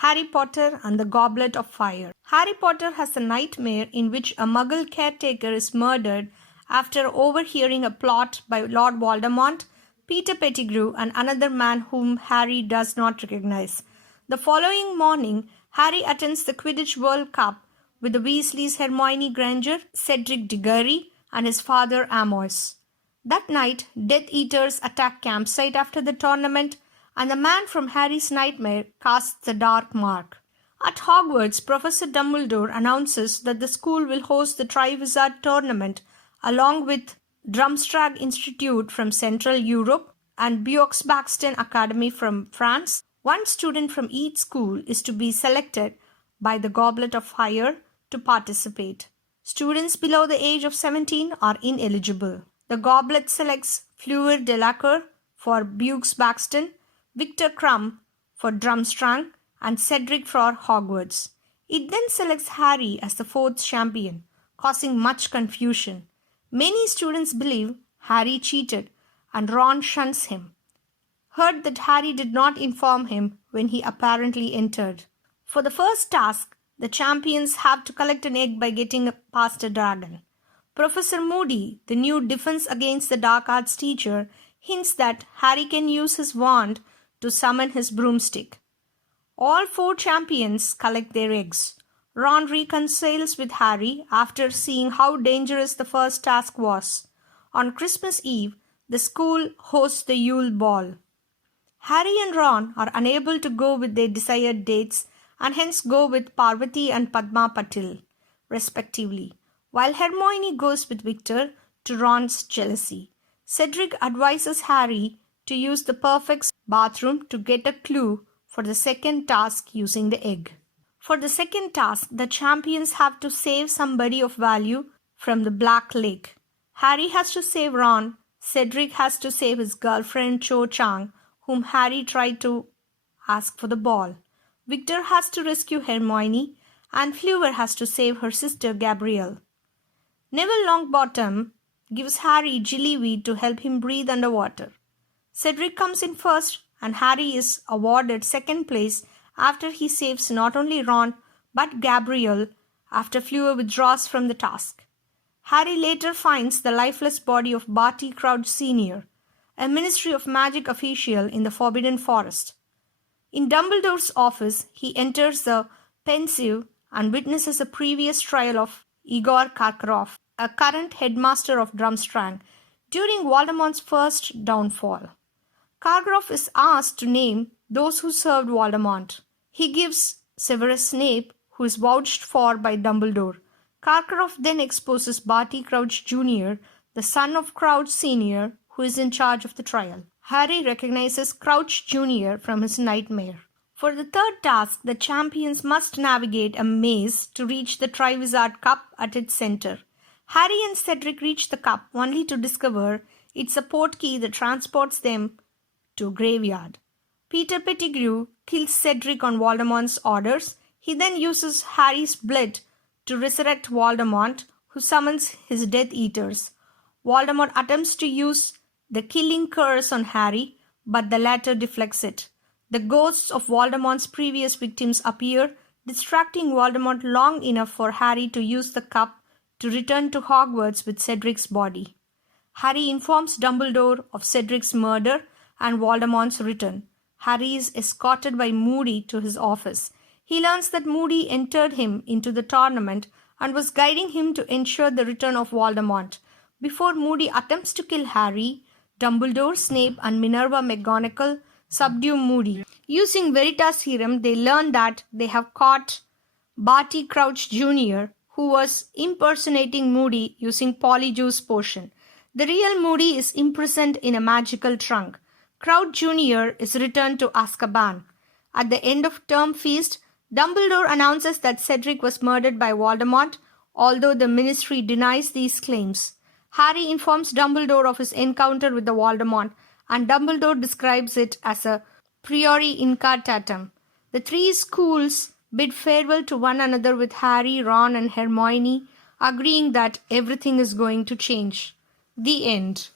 Harry Potter and the Goblet of Fire. Harry Potter has a nightmare in which a Muggle caretaker is murdered after overhearing a plot by Lord Voldemort, Peter Pettigrew, and another man whom Harry does not recognize. The following morning, Harry attends the Quidditch World Cup with the Weasleys Hermione Granger, Cedric Diggory, and his father Amos. That night, Death Eaters attack campsite after the tournament, and the man from Harry's nightmare casts the dark mark. At Hogwarts, Professor Dumbledore announces that the school will host the Triwizard Tournament along with Drumstrang Institute from Central Europe and Buox-Baxton Academy from France. One student from each school is to be selected by the Goblet of Fire to participate. Students below the age of 17 are ineligible. The Goblet selects Fleur Delacour for Buox-Baxton, Victor Crumb for Drumstrang, and Cedric for Hogwarts. It then selects Harry as the fourth champion, causing much confusion. Many students believe Harry cheated, and Ron shuns him. Heard that Harry did not inform him when he apparently entered. For the first task, the champions have to collect an egg by getting past a dragon. Professor Moody, the new Defense Against the Dark Arts teacher, hints that Harry can use his wand to summon his broomstick. All four champions collect their eggs. Ron reconciles with Harry after seeing how dangerous the first task was. On Christmas Eve, the school hosts the Yule Ball. Harry and Ron are unable to go with their desired dates and hence go with Parvati and Padma Patil, respectively, while Hermione goes with Victor to Ron's jealousy. Cedric advises Harry to use the perfect bathroom to get a clue for the second task using the egg. For the second task, the champions have to save somebody of value from the Black Lake. Harry has to save Ron, Cedric has to save his girlfriend Cho Chang, whom Harry tried to ask for the ball. Victor has to rescue Hermione, and Fleur has to save her sister Gabrielle. Neville Longbottom gives Harry gillyweed to help him breathe underwater. Cedric comes in first, and Harry is awarded second place after he saves not only Ron but Gabrielle after Fleur withdraws from the task. Harry later finds the lifeless body of Barty Crouch Sr., a Ministry of Magic official in the Forbidden Forest. In Dumbledore's office, he enters the Pensieve and witnesses a previous trial of Igor Karkaroff, a current headmaster of Drumstrang, during Voldemort's first downfall. Karkaroff is asked to name those who served Voldemort. He gives Severus Snape, who is vouched for by Dumbledore. Karkaroff then exposes Barty Crouch Jr., the son of Crouch Sr., who is in charge of the trial. Harry recognizes Crouch Jr. from his nightmare. For the third task, the champions must navigate a maze to reach the Triwizard Cup at its center. Harry and Cedric reach the cup only to discover it's a portkey that transports them to a graveyard. Peter Pettigrew kills Cedric on Voldemort's orders. He then uses Harry's blood to resurrect Voldemort, who summons his Death Eaters. Voldemort attempts to use the killing curse on Harry, but the latter deflects it. The ghosts of Voldemort's previous victims appear, distracting Voldemort long enough for Harry to use the cup to return to Hogwarts with Cedric's body. Harry informs Dumbledore of Cedric's murder and Voldemort's return. Harry is escorted by Moody to his office. He learns that Moody entered him into the tournament and was guiding him to ensure the return of Voldemort. Before Moody attempts to kill Harry, Dumbledore, Snape, and Minerva McGonagall subdue Moody. Using Veritas Serum, they learn that they have caught Barty Crouch Jr., who was impersonating Moody using Polyjuice Potion. The real Moody is imprisoned in a magical trunk. Crouch Jr. is returned to Azkaban. At the end of term feast, Dumbledore announces that Cedric was murdered by Voldemort, although the Ministry denies these claims. Harry informs Dumbledore of his encounter with the Voldemort, and Dumbledore describes it as a priori incartatum. The three schools bid farewell to one another with Harry, Ron, and Hermione agreeing that everything is going to change. The end.